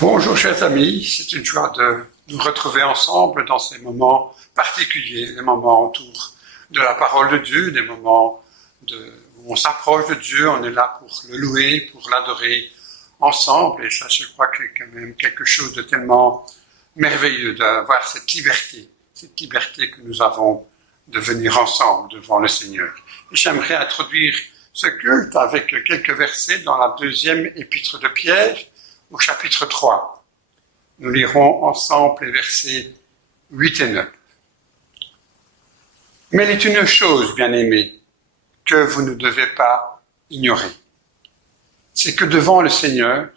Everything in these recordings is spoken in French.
Bonjour chers amis, c'est une joie de nous retrouver ensemble dans ces moments particuliers, des moments autour de la parole de Dieu, des moments où on s'approche de Dieu, on est là pour le louer, pour l'adorer ensemble, et ça je crois que c'est quand même quelque chose de tellement merveilleux d'avoir cette liberté que nous avons de venir ensemble devant le Seigneur. Et j'aimerais introduire ce culte avec quelques versets dans la deuxième épître de Pierre, au chapitre 3. Nous lirons ensemble les versets 8 et 9. Mais il est une chose, bien-aimés, que vous ne devez pas ignorer. C'est que devant le Seigneur,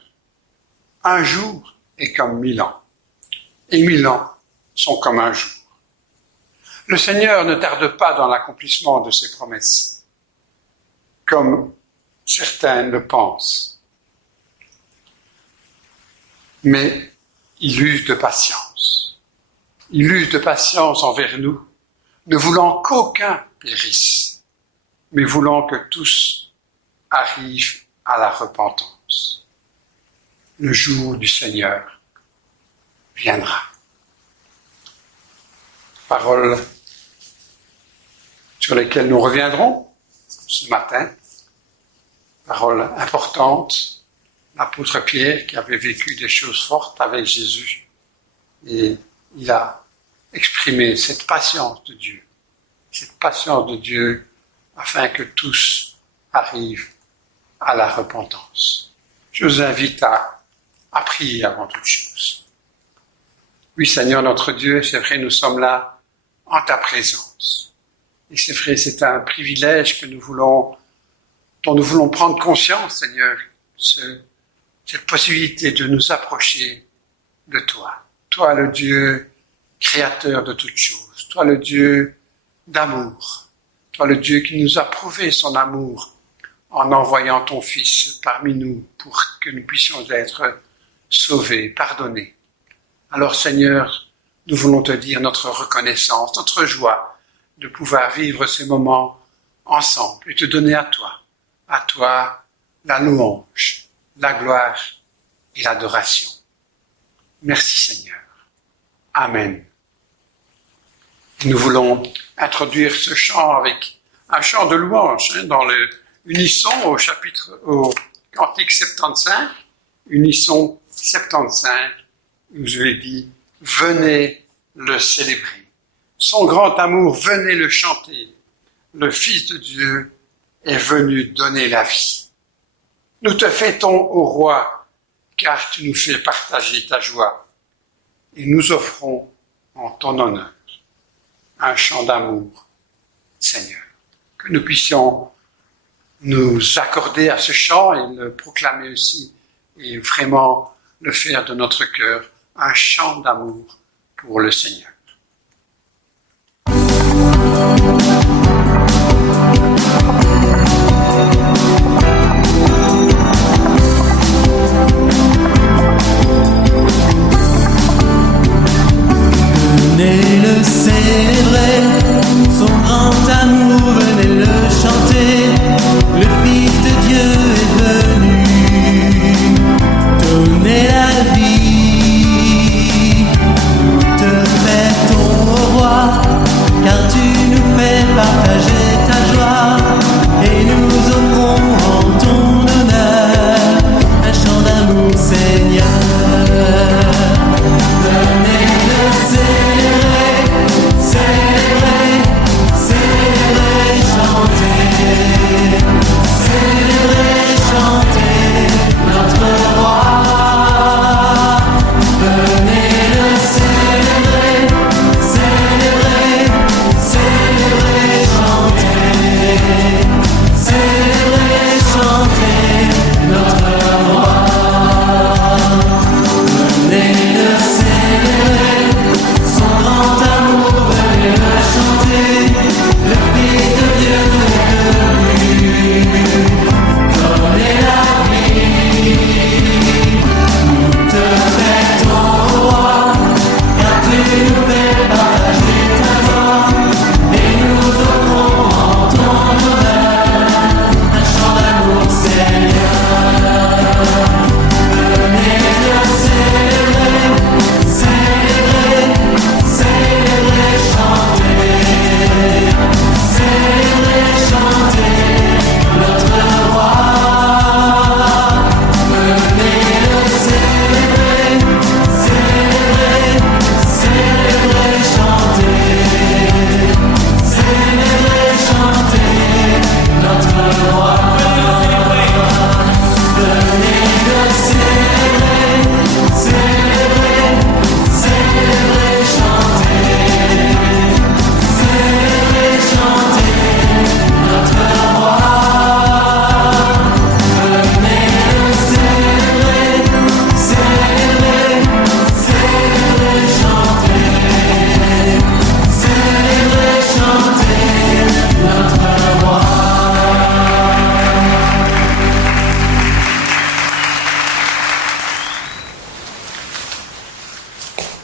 un jour est comme 1000 ans, et 1000 ans sont comme un jour. Le Seigneur ne tarde pas dans l'accomplissement de ses promesses, comme certains le pensent. Mais il use de patience. Il use de patience envers nous, ne voulant qu'aucun périsse, mais voulant que tous arrivent à la repentance. Le jour du Seigneur viendra. Paroles sur lesquelles nous reviendrons ce matin. Paroles importantes. L'apôtre Pierre, qui avait vécu des choses fortes avec Jésus, et il a exprimé cette patience de Dieu afin que tous arrivent à la repentance. Je vous invite à prier avant toute chose. Oui, Seigneur notre Dieu, c'est vrai, nous sommes là en ta présence. Et c'est vrai, c'est un privilège dont nous voulons prendre conscience, Seigneur, cette possibilité de nous approcher de toi. Toi, le Dieu créateur de toutes choses. Toi, le Dieu d'amour. Toi, le Dieu qui nous a prouvé son amour en envoyant ton Fils parmi nous pour que nous puissions être sauvés, pardonnés. Alors, Seigneur, nous voulons te dire notre reconnaissance, notre joie de pouvoir vivre ces moments ensemble et te donner à toi la louange, la gloire et l'adoration. Merci Seigneur. Amen. Nous voulons introduire ce chant avec un chant de louange dans le unisson au Cantique 75, unisson 75, où je l'ai dit, venez le célébrer. Son grand amour, venez le chanter. Le Fils de Dieu est venu donner la vie. Nous te fêtons, ô roi, car tu nous fais partager ta joie, et nous offrons en ton honneur un chant d'amour, Seigneur. Que nous puissions nous accorder à ce chant et le proclamer aussi, et vraiment le faire de notre cœur, un chant d'amour pour le Seigneur. Venez le célébrer, son grand amour, venez le chanter. Le Fils de Dieu est venu donner la vie. Nous te fêtons, ô roi, car tu nous fais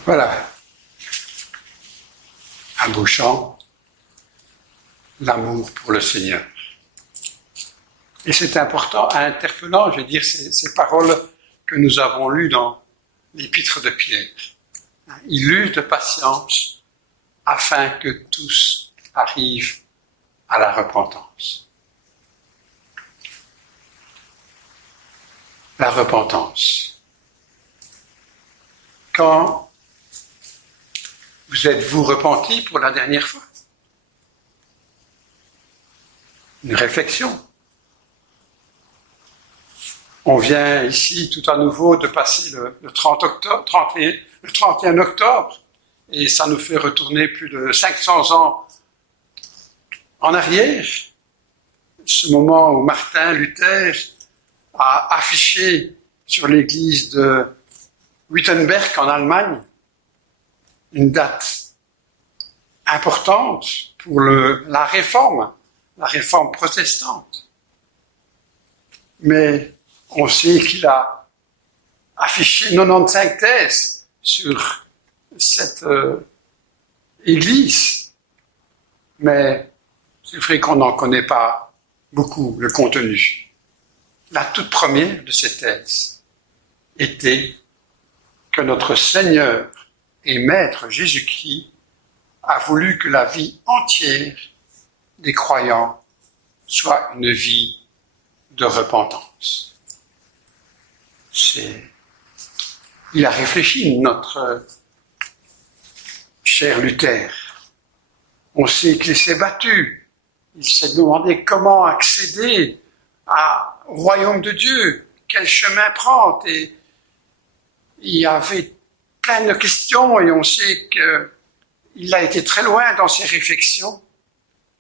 Voilà. Un beau chant, l'amour pour le Seigneur. Et c'est important, interpellant, je veux dire, ces paroles que nous avons lues dans l'épître de Pierre. Il use de patience afin que tous arrivent à la repentance. La repentance. Quand vous êtes-vous repenti pour la dernière fois? Une réflexion. On vient ici tout à nouveau de passer le 31 octobre, et ça nous fait retourner plus de 500 ans en arrière. Ce moment où Martin Luther a affiché sur l'église de Wittenberg en Allemagne une date importante pour la réforme protestante. Mais on sait qu'il a affiché 95 thèses sur cette église, mais c'est vrai qu'on n'en connaît pas beaucoup le contenu. La toute première de ces thèses était que notre Seigneur et Maître Jésus-Christ a voulu que la vie entière des croyants soit une vie de repentance. Il a réfléchi, notre cher Luther. On sait qu'il s'est battu. Il s'est demandé comment accéder au royaume de Dieu, quel chemin prendre. Et il y avait plein de questions et on sait qu'il a été très loin dans ses réflexions.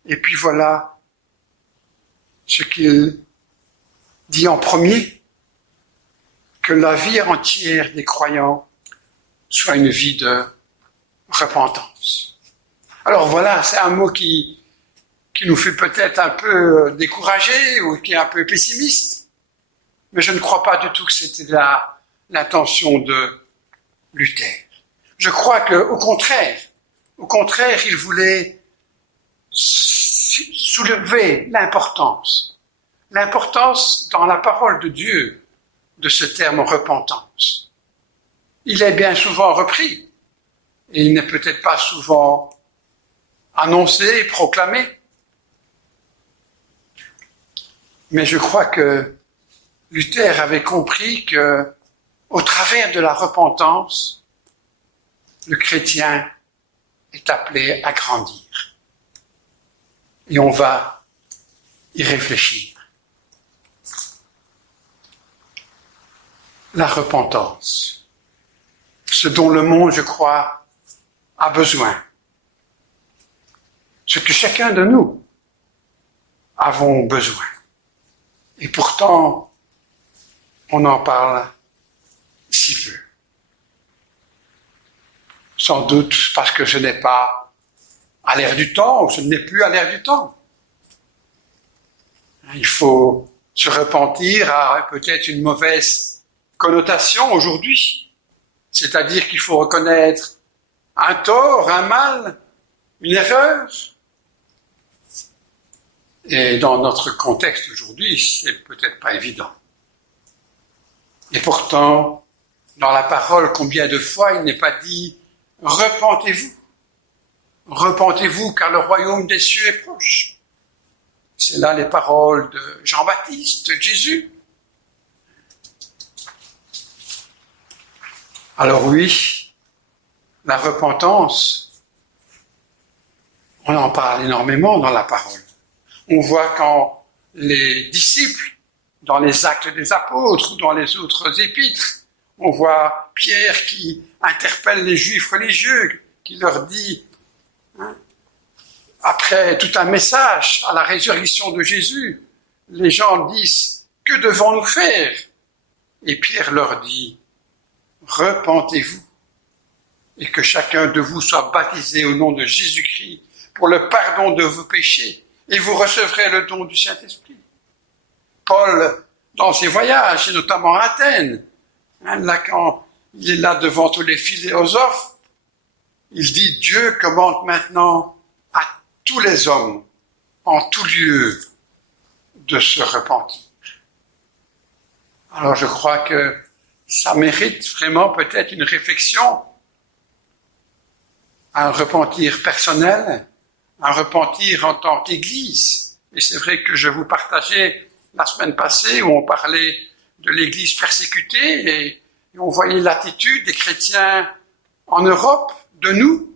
Et puis voilà ce qu'il dit en premier, que la vie entière des croyants soit une vie de repentance. Alors voilà, c'est un mot qui nous fait peut-être un peu décourager ou qui est un peu pessimiste, mais je ne crois pas du tout que c'était l'intention de Luther. Je crois qu'au contraire, il voulait soulever l'importance dans la parole de Dieu de ce terme repentance. Il est bien souvent repris et il n'est peut-être pas souvent annoncé et proclamé. Mais je crois que Luther avait compris que, au travers de la repentance, le chrétien est appelé à grandir. Et on va y réfléchir. La repentance, ce dont le monde, je crois, a besoin, ce que chacun de nous avons besoin. Et pourtant, on en parle si peu. Sans doute parce que ce n'est pas à l'air du temps, ou ce n'est plus à l'air du temps. Il faut se repentir à peut-être une mauvaise connotation aujourd'hui. C'est-à-dire qu'il faut reconnaître un tort, un mal, une erreur. Et dans notre contexte aujourd'hui, c'est peut-être pas évident. Et pourtant, dans la parole, combien de fois il n'est pas dit « Repentez-vous ». Repentez-vous car le royaume des cieux est proche. C'est là les paroles de Jean-Baptiste, de Jésus. Alors oui, la repentance, on en parle énormément dans la parole. On voit quand les disciples, dans les actes des apôtres ou dans les autres épîtres, on voit Pierre qui interpelle les juifs religieux, qui leur dit, après tout un message à la résurrection de Jésus, les gens disent, que devons-nous faire? Et Pierre leur dit, repentez-vous et que chacun de vous soit baptisé au nom de Jésus-Christ pour le pardon de vos péchés et vous recevrez le don du Saint-Esprit. Paul, dans ses voyages, et notamment à Athènes, là quand il est là devant tous les philosophes il dit, Dieu commande maintenant à tous les hommes, en tout lieu, de se repentir. Alors je crois que ça mérite vraiment peut-être une réflexion, un repentir personnel, un repentir en tant qu'Église. Et c'est vrai que je vous partageais la semaine passée où on parlait de l'Église persécutée et on voyait l'attitude des chrétiens en Europe, de nous.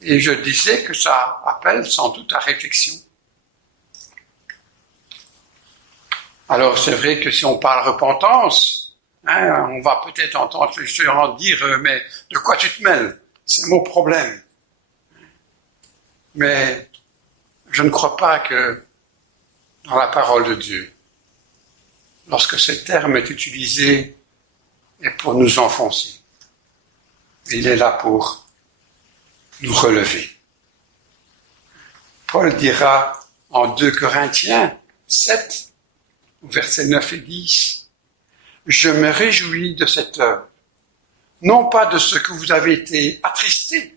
Et je disais que ça appelle sans doute à réflexion. Alors c'est vrai que si on parle repentance, on va peut-être entendre les gens dire « mais de quoi tu te mêles? C'est mon problème. » Mais je ne crois pas que dans la parole de Dieu, lorsque ce terme est utilisé, est pour nous enfoncer. Il est là pour nous relever. Paul dira en 2 Corinthiens 7, versets 9 et 10, « Je me réjouis de cette œuvre, non pas de ce que vous avez été attristés,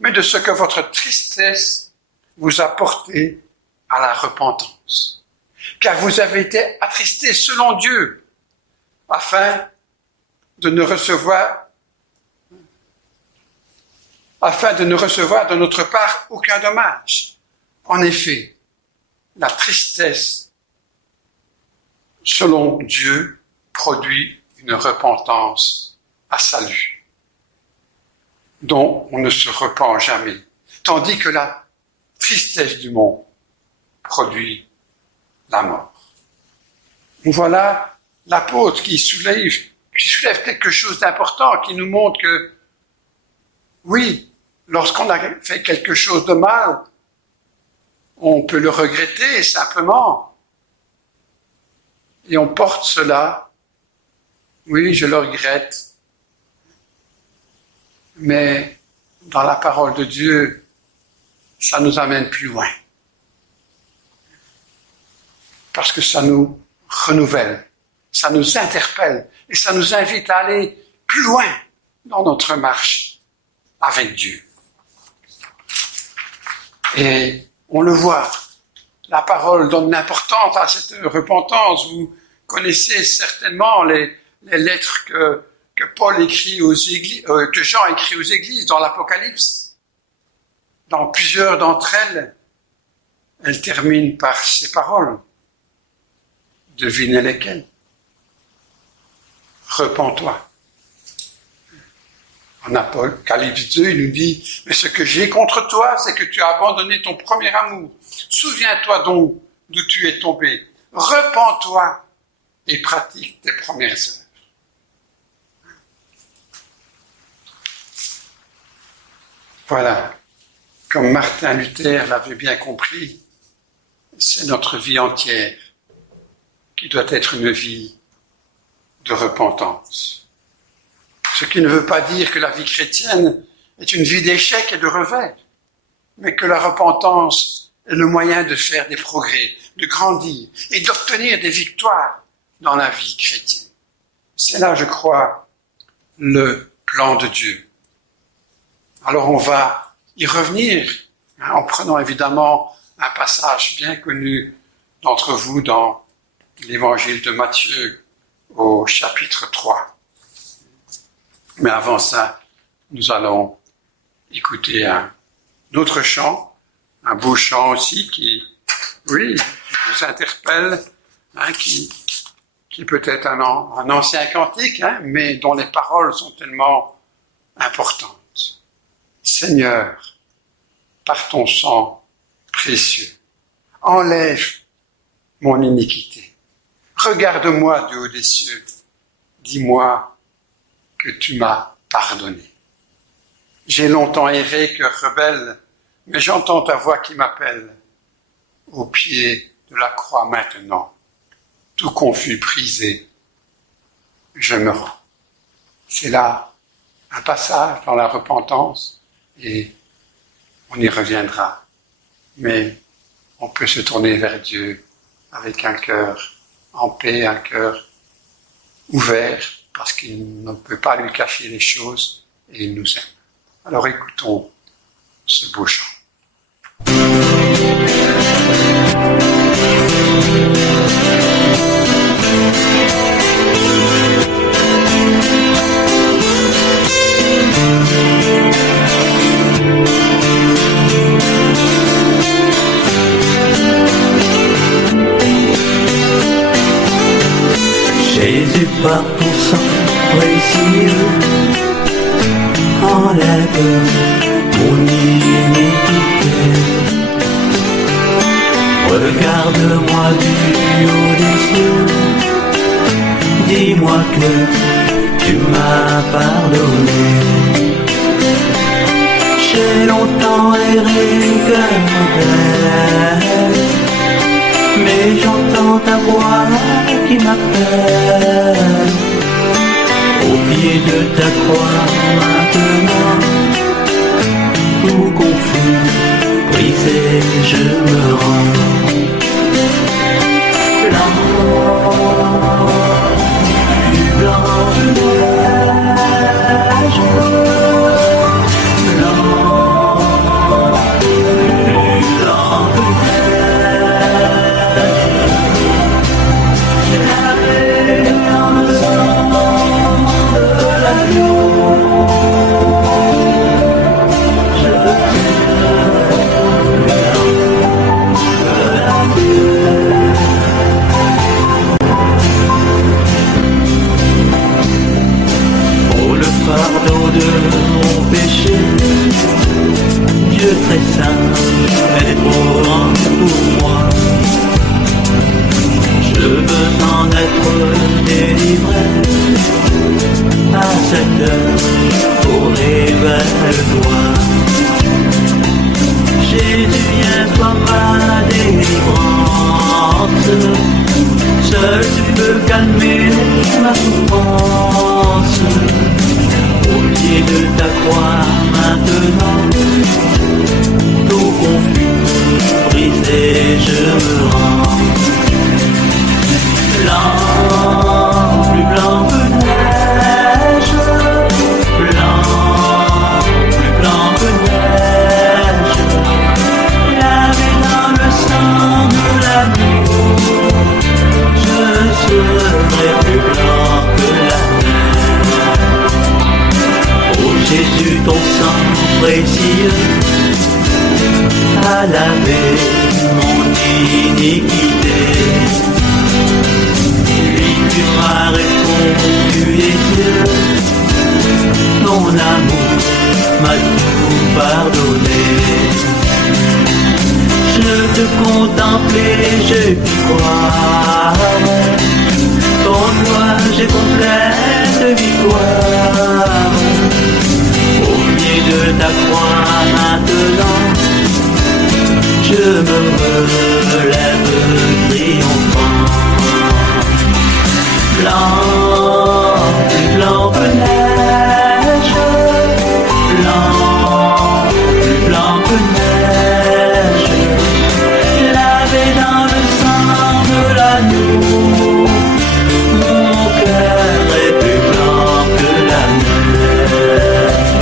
mais de ce que votre tristesse vous a porté à la repentance. Car vous avez été attristés selon Dieu, afin de ne recevoir de notre part aucun dommage. En effet, la tristesse, selon Dieu, produit une repentance à salut, dont on ne se repent jamais, tandis que la tristesse du monde produit la mort. Voilà l'apôtre qui soulève quelque chose d'important, qui nous montre que, oui, lorsqu'on a fait quelque chose de mal, on peut le regretter simplement, et on porte cela. Oui, je le regrette, mais dans la parole de Dieu, ça nous amène plus loin. Parce que ça nous renouvelle, ça nous interpelle et ça nous invite à aller plus loin dans notre marche avec Dieu. Et on le voit, la parole donne une importance à cette repentance. Vous connaissez certainement les lettres que Paul écrit aux églises, que Jean écrit aux églises dans l'Apocalypse. Dans plusieurs d'entre elles, elles terminent par ces paroles. Devinez lesquelles. Repens-toi. En Apocalypse 2, il nous dit, mais ce que j'ai contre toi, c'est que tu as abandonné ton premier amour. Souviens-toi donc d'où tu es tombé. Repens-toi et pratique tes premières œuvres. Voilà. Comme Martin Luther l'avait bien compris, c'est notre vie entière qui doit être une vie de repentance. Ce qui ne veut pas dire que la vie chrétienne est une vie d'échecs et de revers, mais que la repentance est le moyen de faire des progrès, de grandir et d'obtenir des victoires dans la vie chrétienne. C'est là, je crois, le plan de Dieu. Alors on va y revenir, en prenant évidemment un passage bien connu d'entre vous dans l'évangile de Matthieu au chapitre 3. Mais avant ça, nous allons écouter un autre chant, un beau chant aussi qui, oui, nous interpelle, qui peut être un ancien cantique, mais dont les paroles sont tellement importantes. Seigneur, par ton sang précieux, enlève mon iniquité. Regarde-moi du haut des cieux. Dis-moi que tu m'as pardonné. J'ai longtemps erré, cœur rebelle, mais j'entends ta voix qui m'appelle. Au pied de la croix maintenant, tout confus brisé, je me rends. C'est là un passage dans la repentance et on y reviendra. Mais on peut se tourner vers Dieu avec un cœur en paix, un cœur ouvert, parce qu'il ne peut pas lui cacher les choses, et il nous aime. Alors écoutons ce beau chant. Jésus, par ton sang précieux, enlève mon iniquité. Regarde-moi du haut des cieux, dis-moi que tu m'as pardonné. J'ai longtemps erré comme belle, mais j'entends ta voix qui m'appelle. Au pied de ta croix maintenant, tout confus, brisé, je me rends. Blanc, plus blanc que neige. Blanc, plus blanc que neige. Lavé dans le sang de l'agneau. Je oh, le fardeau de mon péché, Dieu très saint est trop grand pour moi. Je veux en être délivré. À cette heure, oh révèle-toi. Jésus, viens, sois ma délivrance. Seul tu peux calmer ma souffrance. Au pied de ta croix maintenant, tout confus, brisé, je me rends. Blanc, plus blanc que neige. Blanc, plus blanc que neige. Lavé dans le sang de l'agneau, je serai plus blanc que la neige. Oh Jésus, ton sang précieux a lavé mon iniquité. Lui, tu m'as répondu les yeux, ton amour m'a tout pardonné. Je te contemplais, je pu croire, ton toi j'ai complète victoire. Au pied de ta croix maintenant, je me relève triomphant. Blanc, plus blanc que neige. Blanc, plus blanc que neige. Lavé dans le sang de l'agneau, mon cœur est plus blanc que la neige.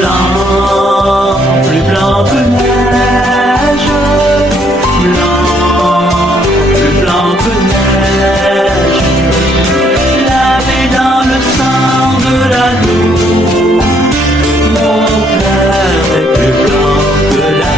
Blanc, plus blanc que neige. Blanc, plus blanc que neige. Lavé dans le sang de l'agneau, mon cœur est plus blanc que la neige.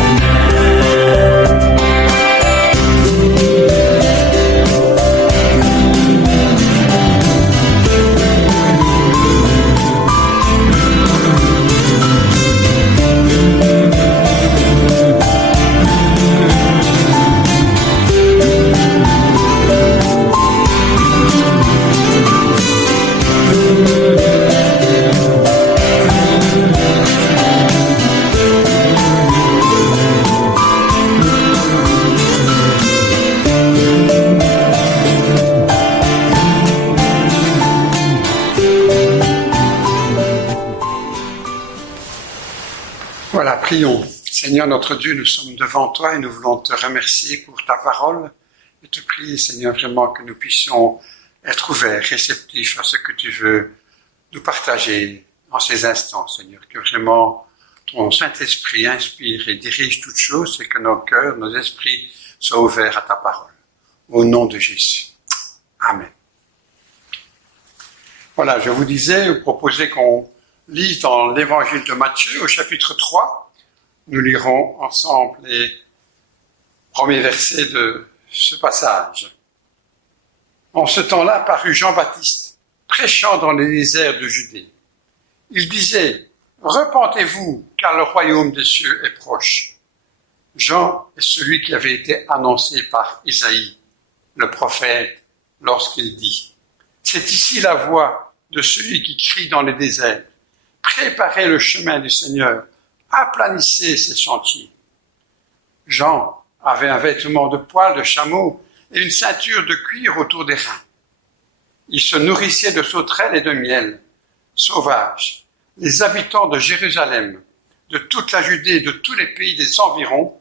Voilà, prions. Seigneur notre Dieu, nous sommes devant toi et nous voulons te remercier pour ta parole et te prier, Seigneur, vraiment que nous puissions être ouverts, réceptifs à ce que tu veux nous partager en ces instants, Seigneur, que vraiment ton Saint-Esprit inspire et dirige toutes choses et que nos cœurs, nos esprits soient ouverts à ta parole. Au nom de Jésus. Amen. Voilà, je vous disais, vous proposez qu'on lise dans l'évangile de Matthieu au chapitre 3. Nous lirons ensemble les premiers versets de ce passage. En ce temps-là parut Jean-Baptiste, prêchant dans les déserts de Judée. Il disait, « Repentez-vous, car le royaume des cieux est proche. » Jean est celui qui avait été annoncé par Isaïe, le prophète, lorsqu'il dit, « C'est ici la voix de celui qui crie dans les déserts. Préparez le chemin du Seigneur, aplanissez ses sentiers. » Jean avait un vêtement de poil de chameau et une ceinture de cuir autour des reins. Il se nourrissait de sauterelles et de miel sauvages. Les habitants de Jérusalem, de toute la Judée et de tous les pays des environs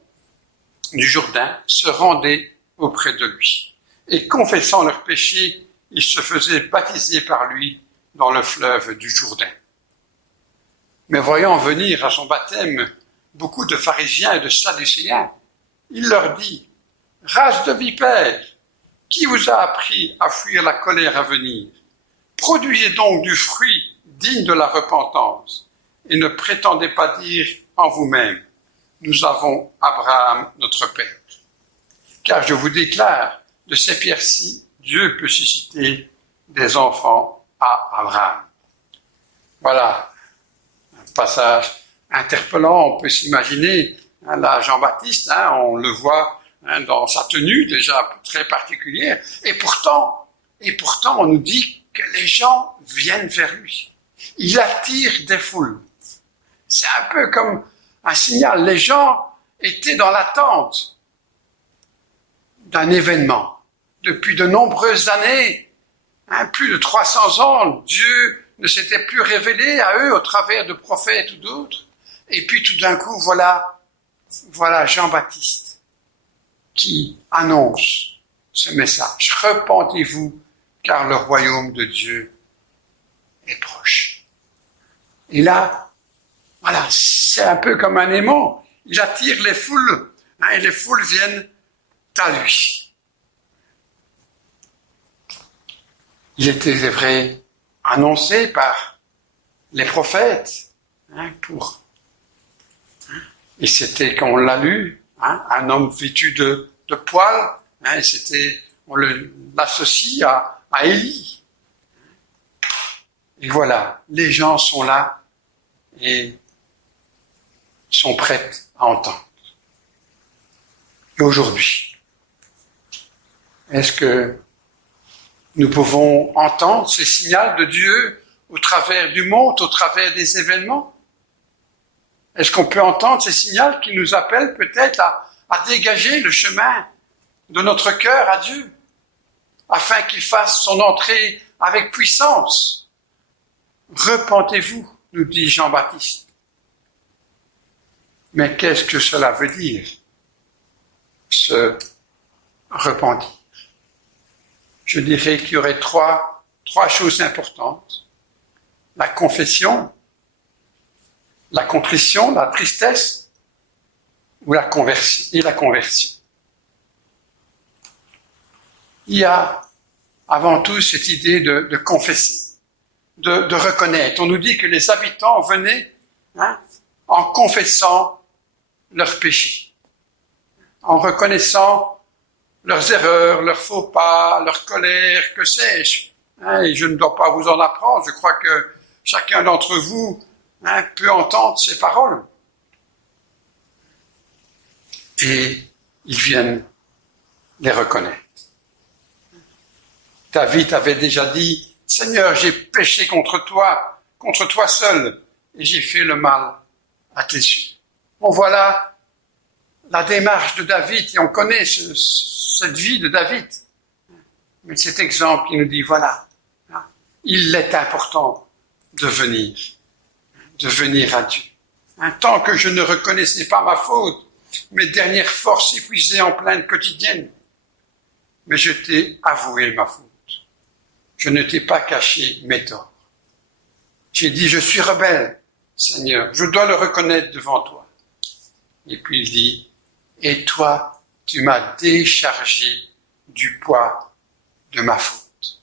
du Jourdain se rendaient auprès de lui. Et confessant leurs péchés, ils se faisaient baptiser par lui dans le fleuve du Jourdain. Mais voyant venir à son baptême beaucoup de pharisiens et de sadducéens, il leur dit, « Race de vipères, qui vous a appris à fuir la colère à venir? Produisez donc du fruit digne de la repentance, et ne prétendez pas dire en vous-même, nous avons Abraham notre Père. Car je vous déclare, de ces pierres-ci, Dieu peut susciter des enfants à Abraham. » Voilà, un passage interpellant, on peut s'imaginer, là Jean-Baptiste, on le voit dans sa tenue déjà très particulière, et pourtant on nous dit que les gens viennent vers lui. Il attire des foules. C'est un peu comme un signal. Les gens étaient dans l'attente d'un événement. Depuis de nombreuses années, plus de 300 ans, Dieu ne s'était plus révélé à eux au travers de prophètes ou d'autres. Et puis tout d'un coup, voilà Jean-Baptiste qui annonce ce message. Repentez-vous, car le royaume de Dieu est proche. Et là, voilà, c'est un peu comme un aimant. Il attire les foules, et les foules viennent à lui. Il était, c'est vrai, annoncé par les prophètes, et c'était, comme on l'a lu, un homme vêtu de poils, on l'associe à Élie. Et voilà, les gens sont là et sont prêts à entendre. Et aujourd'hui, est-ce que nous pouvons entendre ces signaux de Dieu au travers du monde, au travers des événements? Est-ce qu'on peut entendre ces signaux qui nous appellent peut-être à dégager le chemin de notre cœur à Dieu, afin qu'il fasse son entrée avec puissance? Repentez-vous, nous dit Jean-Baptiste. Mais qu'est-ce que cela veut dire, se repentir? Je dirais qu'il y aurait trois choses importantes. La confession, la contrition, la tristesse, ou la conversion. Il y a avant tout cette idée de confesser, de reconnaître. On nous dit que les habitants venaient en confessant leurs péchés, en reconnaissant leurs erreurs, leurs faux pas, leur colère, que sais-je. Et je ne dois pas vous en apprendre, je crois que chacun d'entre vous peut entendre ces paroles. Et ils viennent les reconnaître. David avait déjà dit, « Seigneur, j'ai péché contre toi seul, et j'ai fait le mal à tes yeux. » Bon, voilà la démarche de David, et on connaît cette vie de David. Mais cet exemple, il nous dit, voilà, il est important de venir à Dieu. Tant que je ne reconnaissais pas ma faute, mes dernières forces épuisées en plainte quotidienne, mais je t'ai avoué ma faute. Je ne t'ai pas caché mes torts. J'ai dit, je suis rebelle, Seigneur, je dois le reconnaître devant toi. Et puis il dit, et toi, tu m'as déchargé du poids de ma faute.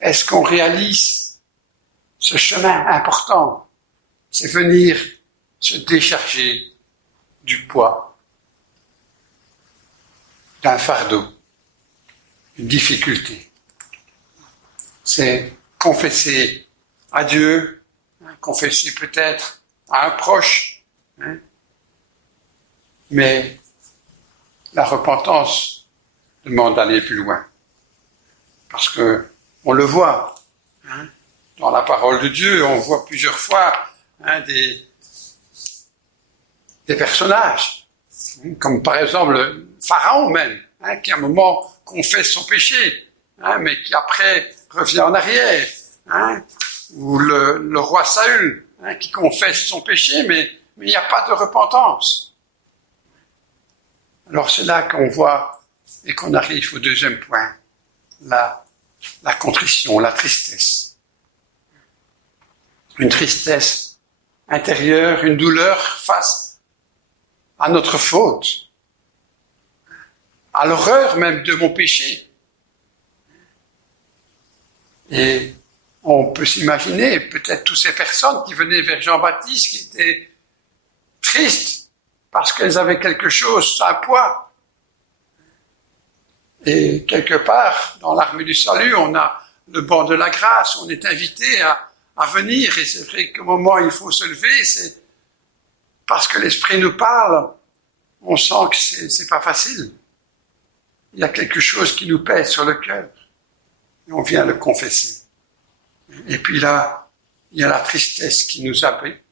Est-ce qu'on réalise ce chemin important? C'est venir se décharger du poids d'un fardeau, une difficulté. C'est confesser à Dieu, confesser peut-être à un proche, mais la repentance demande d'aller plus loin. Parce que on le voit, dans la parole de Dieu, on voit plusieurs fois des personnages, comme par exemple le Pharaon même, qui à un moment confesse son péché, mais qui après revient en arrière, ou le roi Saül, qui confesse son péché, mais il n'y a pas de repentance. Alors c'est là qu'on voit et qu'on arrive au deuxième point, la contrition, la tristesse. Une tristesse intérieure, une douleur face à notre faute, à l'horreur même de mon péché. Et on peut s'imaginer peut-être toutes ces personnes qui venaient vers Jean-Baptiste, qui étaient tristes parce qu'elles avaient quelque chose, un poids. Et quelque part, dans l'armée du salut, on a le banc de la grâce, on est invité à venir. Et c'est vrai qu'au moment où il faut se lever, c'est parce que l'Esprit nous parle, on sent que c'est pas facile. Il y a quelque chose qui nous pèse sur le cœur. Et on vient le confesser. Et puis là, il y a la tristesse qui nous abrite,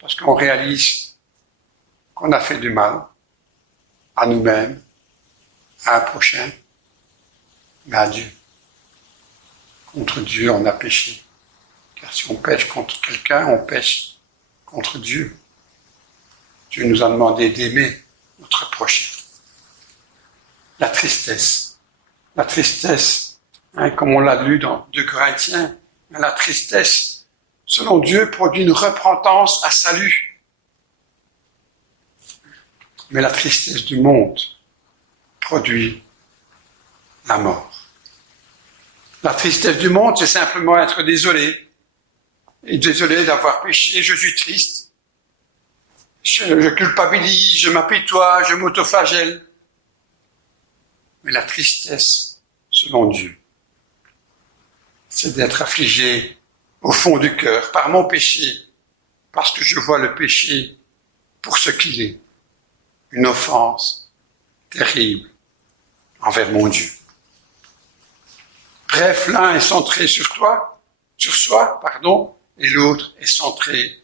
parce qu'on réalise qu'on a fait du mal à nous-mêmes, à un prochain, mais à Dieu. Contre Dieu, on a péché. Car si on pêche contre quelqu'un, on pêche contre Dieu. Dieu nous a demandé d'aimer notre prochain. La tristesse, comme on l'a lu dans 2 Corinthiens, la tristesse, selon Dieu, produit une repentance à salut. Mais la tristesse du monde produit la mort. La tristesse du monde, c'est simplement être désolé. Et désolé d'avoir péché, je suis triste. Je culpabilise, je m'apitoie, je m'autoflagelle. Mais la tristesse, selon Dieu, c'est d'être affligé au fond du cœur par mon péché, parce que je vois le péché pour ce qu'il est, une offense terrible envers mon Dieu. Bref, l'un est centré sur soi, et l'autre est centré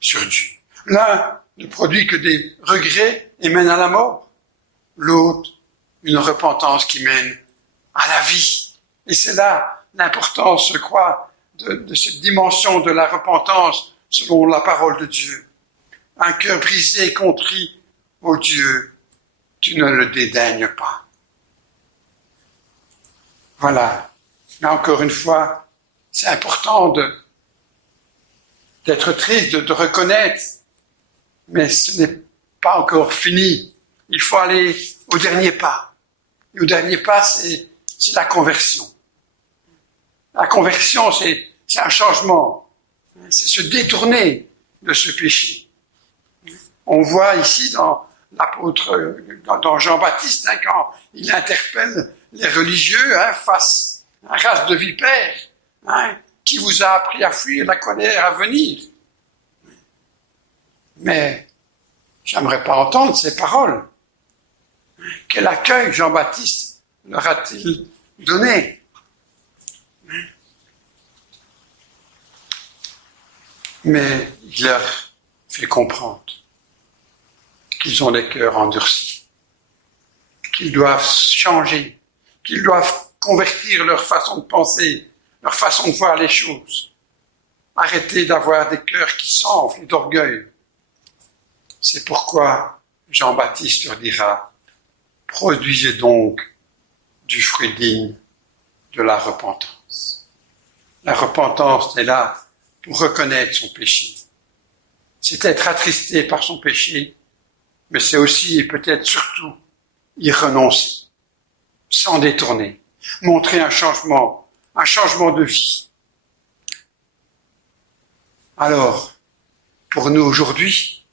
sur Dieu. L'un ne produit que des regrets et mène à la mort. L'autre, une repentance qui mène à la vie. Et c'est là l'importance, je crois, de cette dimension de la repentance selon la parole de Dieu. Un cœur brisé et contrit, ô Dieu, tu ne le dédaignes pas. Voilà. Mais encore une fois, c'est important d'être triste, de reconnaître, mais ce n'est pas encore fini. Il faut aller au dernier pas. Et au dernier pas, c'est la conversion. La conversion, c'est un changement. C'est se détourner de ce péché. On voit ici dans l'apôtre, dans Jean-Baptiste, quand il interpelle les religieux face à une race de vipères, qui vous a appris à fuir la colère à venir. Mais j'aimerais pas entendre ces paroles. Quel accueil Jean-Baptiste leur a-t-il donné? Mais il leur fait comprendre qu'ils ont les cœurs endurcis, qu'ils doivent changer, qu'ils doivent convertir leur façon de penser, leur façon de voir les choses. Arrêter d'avoir des cœurs qui s'enflent d'orgueil. C'est pourquoi Jean-Baptiste leur dira, produisez donc du fruit digne de la repentance. La repentance est là pour reconnaître son péché. C'est être attristé par son péché, mais c'est aussi et peut-être surtout y renoncer, s'en détourner, montrer un changement de vie. Alors, pour nous aujourd'hui,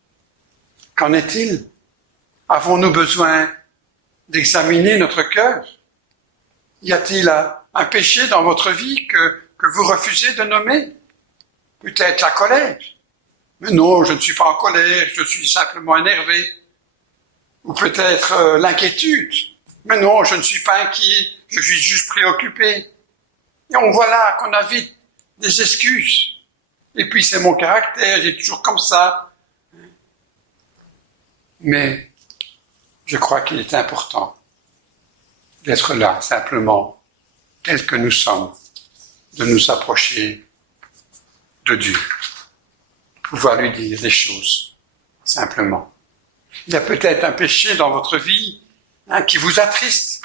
qu'en est-il? Avons-nous besoin d'examiner notre cœur? Y a-t-il un péché dans votre vie que vous refusez de nommer? Peut-être la colère. Mais non, je ne suis pas en colère, je suis simplement énervé. Ou peut-être l'inquiétude. Mais non, je ne suis pas inquiet, je suis juste préoccupé. Et on voit là qu'on a vite des excuses. Et puis c'est mon caractère, j'ai toujours comme ça. Mais je crois qu'il est important d'être là, simplement, tel que nous sommes, de nous approcher de Dieu, pouvoir lui dire des choses, simplement. Il y a peut-être un péché dans votre vie qui vous attriste,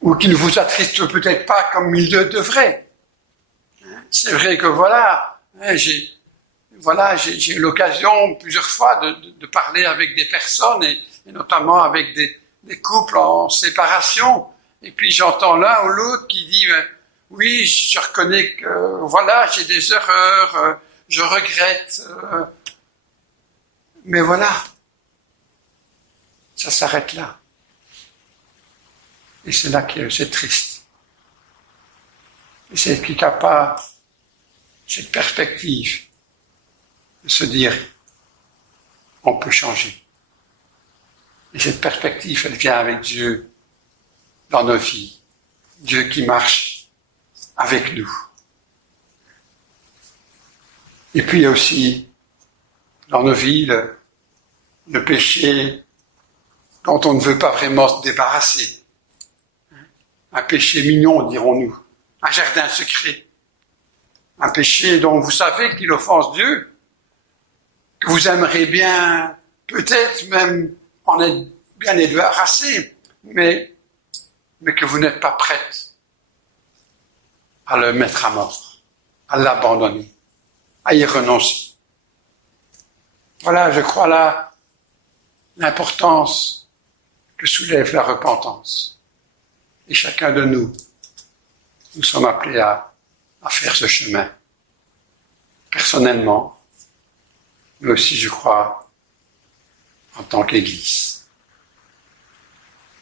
ou qui ne vous attriste peut-être pas comme il le devrait. C'est vrai que j'ai eu l'occasion plusieurs fois de parler avec des personnes, et notamment avec des couples en séparation, et puis j'entends l'un ou l'autre qui dit oui, je reconnais que j'ai des erreurs, je regrette, mais voilà, ça s'arrête là. Et c'est là que c'est triste. Et c'est qu'il n'y a pas cette perspective de se dire on peut changer. Et cette perspective, elle vient avec Dieu dans nos vies. Dieu qui marche avec nous. Et puis il y a aussi dans nos vies le péché dont on ne veut pas vraiment se débarrasser. Un péché mignon, dirons-nous. Un jardin secret. Un péché dont vous savez qu'il offense Dieu, que vous aimeriez bien, peut-être même en être bien débarrassé, mais que vous n'êtes pas prête à le mettre à mort, à l'abandonner, à y renoncer. Voilà, je crois là, l'importance que soulève la repentance. Et chacun de nous sommes appelés à faire ce chemin, personnellement, mais aussi, je crois, en tant qu'Église.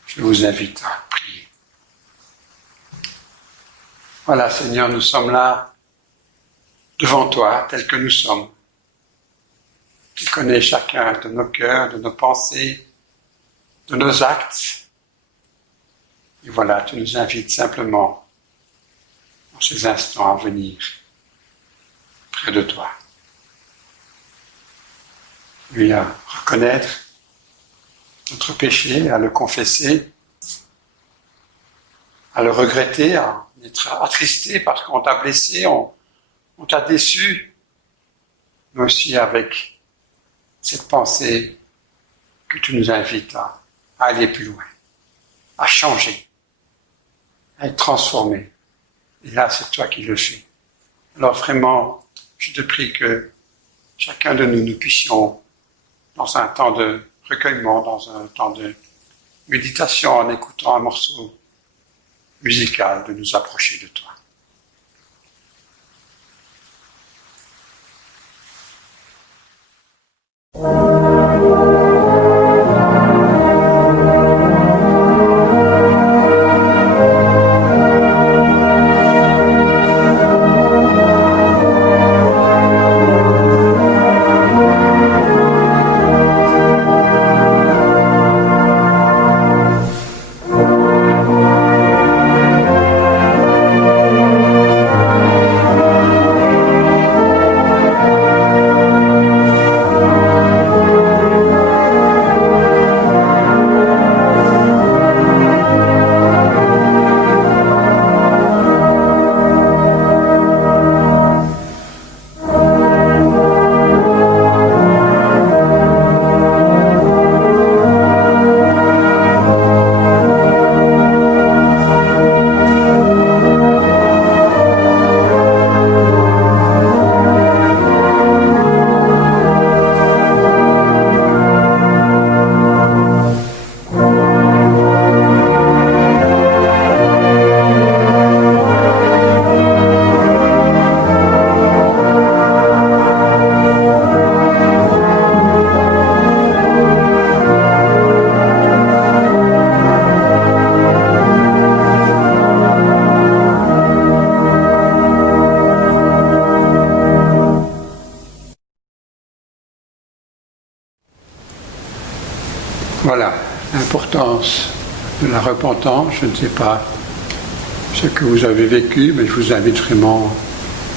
Je vous invite à prier. Voilà, Seigneur, nous sommes là, devant toi, tels que nous sommes. Tu connais chacun de nos cœurs, de nos pensées, de nos actes. Et voilà, tu nous invites simplement, dans ces instants, à venir près de toi. Lui à reconnaître notre péché, à le confesser, à le regretter, à être attristé parce qu'on t'a blessé, on t'a déçu, mais aussi avec cette pensée que tu nous invites à aller plus loin, à changer, à être transformé. Et là, c'est toi qui le fais. Alors vraiment, je te prie que chacun de nous puissions, dans un temps de recueillement, dans un temps de méditation, en écoutant un morceau musical, de nous approcher de toi. sens de la repentance. Je ne sais pas ce que vous avez vécu, mais je vous invite vraiment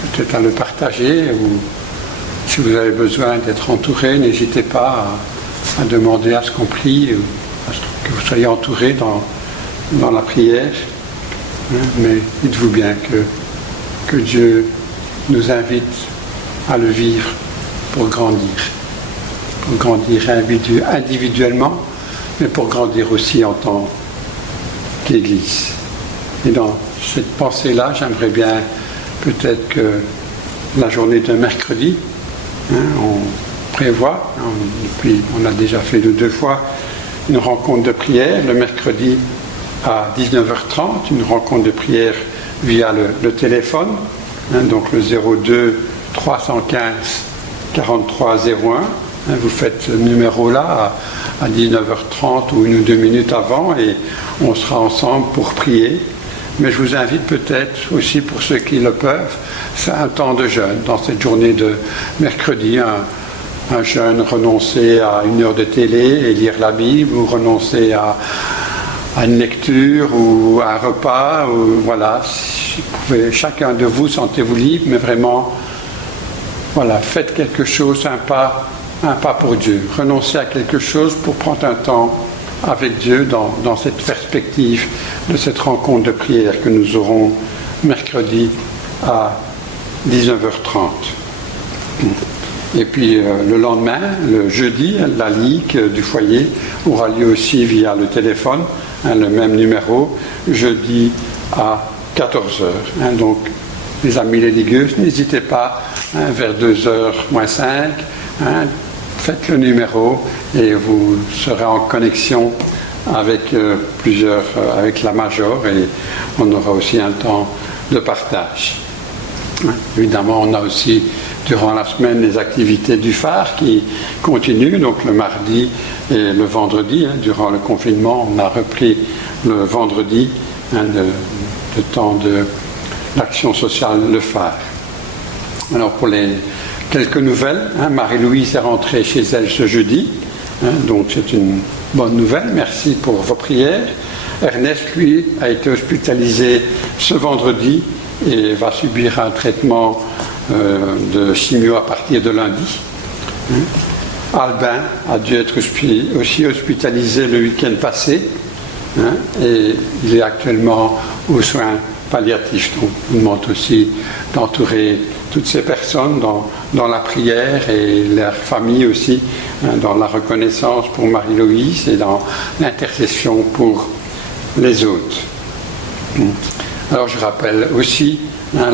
peut-être à le partager, ou si vous avez besoin d'être entouré, n'hésitez pas à demander à ce qu'on prie, ou à ce que vous soyez entouré dans la prière. Mais dites-vous bien que Dieu nous invite à le vivre pour grandir individuellement, mais pour grandir aussi en tant qu'Église. Et dans cette pensée-là, j'aimerais bien peut-être que la journée de mercredi, on prévoit, puis on a déjà fait 2 fois une rencontre de prière, le mercredi à 19h30, une rencontre de prière via le téléphone, donc le 02 315 43 01. Vous faites ce numéro-là à 19h30 ou 1 ou 2 minutes avant, et on sera ensemble pour prier. Mais je vous invite peut-être aussi, pour ceux qui le peuvent, faire un temps de jeûne dans cette journée de mercredi, un jeûne, renoncer à 1 heure de télé et lire la Bible, ou renoncer à une lecture ou à un repas, ou voilà, si vous pouvez, chacun de vous, sentez-vous libre, mais vraiment, voilà, faites quelque chose, un pas pour Dieu. Renoncez à quelque chose pour prendre un temps avec Dieu dans cette perspective de cette rencontre de prière que nous aurons mercredi à 19h30. Et puis le lendemain, le jeudi, la Ligue du foyer aura lieu aussi via le téléphone, le même numéro, jeudi à 14h. Donc, les amis les ligueuses, n'hésitez pas, vers 2h moins 5, faites le numéro et vous serez en connexion avec avec la Major, et on aura aussi un temps de partage. Évidemment, on a aussi durant la semaine les activités du phare qui continuent, donc le mardi et le vendredi. Durant le confinement, on a repris le vendredi le temps de l'action sociale, le phare. Alors pour les quelques nouvelles, Marie-Louise est rentrée chez elle ce jeudi, donc c'est une bonne nouvelle, merci pour vos prières. Ernest, lui, a été hospitalisé ce vendredi et va subir un traitement de chimio à partir de lundi. Albin a dû être aussi hospitalisé le week-end passé, et il est actuellement aux soins palliatifs. Donc on demande aussi d'entourer toutes ces personnes dans la prière, et leur famille aussi, dans la reconnaissance pour Marie-Louise et dans l'intercession pour les autres. Alors je rappelle aussi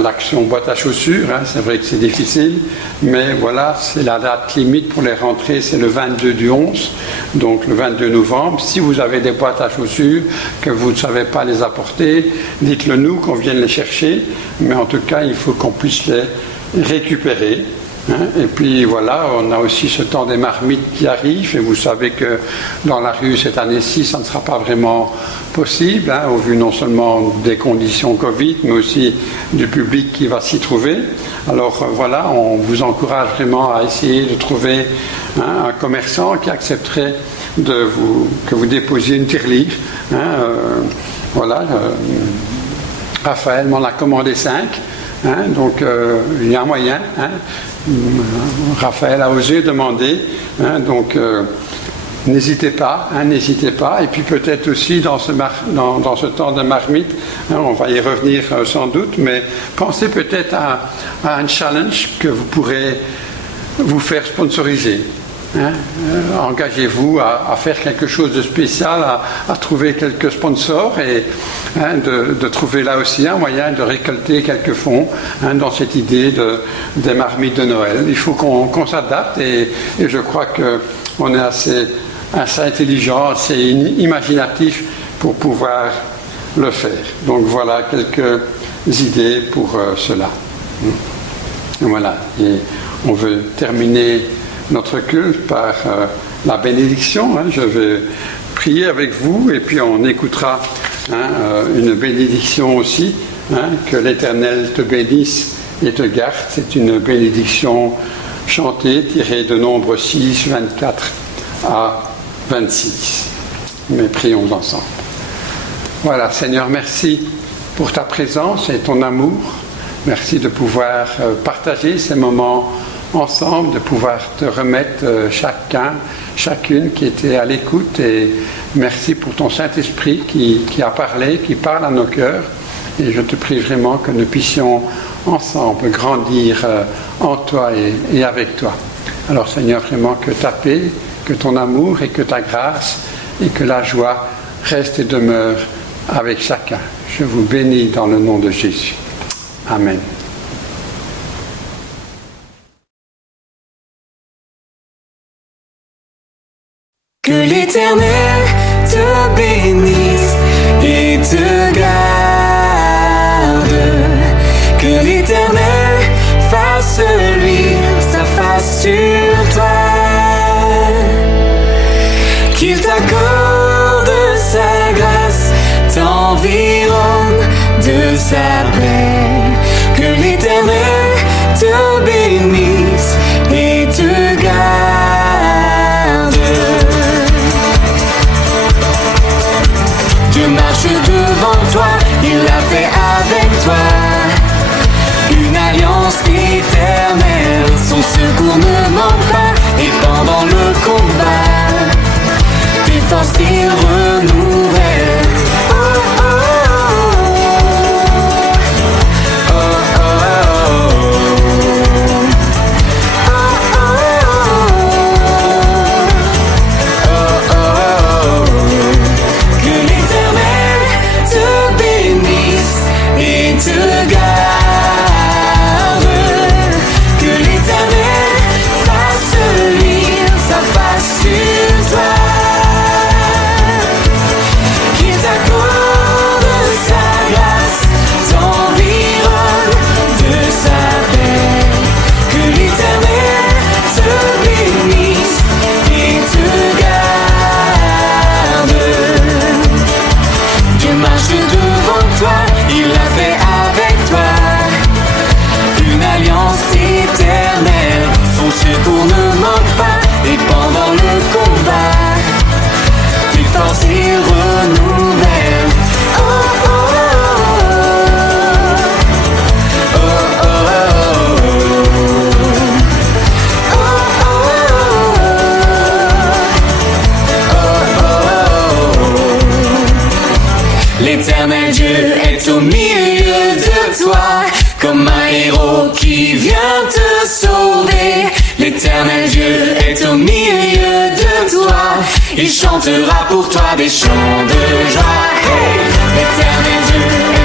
l'action boîte à chaussures, c'est vrai que c'est difficile, mais voilà, c'est la date limite pour les rentrées, c'est le 22 du 11, donc le 22 novembre. Si vous avez des boîtes à chaussures, que vous ne savez pas les apporter, dites-le nous, qu'on vienne les chercher, mais en tout cas, il faut qu'on puisse les récupérer. Et puis voilà, on a aussi ce temps des marmites qui arrive, et vous savez que dans la rue cette année-ci, ça ne sera pas vraiment possible, au vu non seulement des conditions Covid, mais aussi du public qui va s'y trouver. Alors voilà, on vous encourage vraiment à essayer de trouver un commerçant qui accepterait que vous déposiez une tirelire. Voilà, Raphaël m'en a commandé 5. Donc il y a un moyen. Raphaël a osé demander, donc n'hésitez pas. Et puis peut-être aussi dans ce temps de marmite, on va y revenir sans doute, mais pensez peut-être à un challenge que vous pourrez vous faire sponsoriser. Engagez-vous à faire quelque chose de spécial, à trouver quelques sponsors, et de trouver là aussi un moyen de récolter quelques fonds dans cette idée des marmites de Noël. Il faut qu'on s'adapte, et je crois qu'on est assez intelligent, assez imaginatif pour pouvoir le faire. Donc voilà quelques idées pour cela. Voilà, et on veut terminer notre culte par la bénédiction. Je vais prier avec vous, et puis on écoutera une bénédiction aussi. Que l'Éternel te bénisse et te garde. C'est une bénédiction chantée tirée de Nombre 6, 24 à 26. mais prions ensemble. Voilà, Seigneur, merci pour ta présence et ton amour. Merci de pouvoir partager ces moments ensemble, de pouvoir te remettre chacune qui était à l'écoute. Et merci pour ton Saint-Esprit qui a parlé, qui parle à nos cœurs. Et je te prie vraiment que nous puissions ensemble grandir en toi et avec toi. Alors Seigneur, vraiment que ta paix, que ton amour et que ta grâce et que la joie restent et demeurent avec chacun. Je vous bénis dans le nom de Jésus. Amen. Que l'Éternel te bénisse et te garde. Que l'Éternel fasse luire sa face sur toi. Qu'il t'accorde sa grâce, t'environne de sa paix. Que l'Éternel te bénisse et te garde. Dieu marche devant toi, il l'a fait avec toi. Une alliance éternelle, son secours ne manque pas. Et pendant le combat, tes forces il renouvelle. Secours ne manque pas. Et pendant le combat, tes forces y renouvellent. Oh oh oh oh oh oh oh. L'Éternel Dieu est au milieu de toi, comme un héros qui vient te sauver. L'Éternel Dieu est au milieu de toi, il chantera pour toi des chants de joie. Hey! L'Éternel Dieu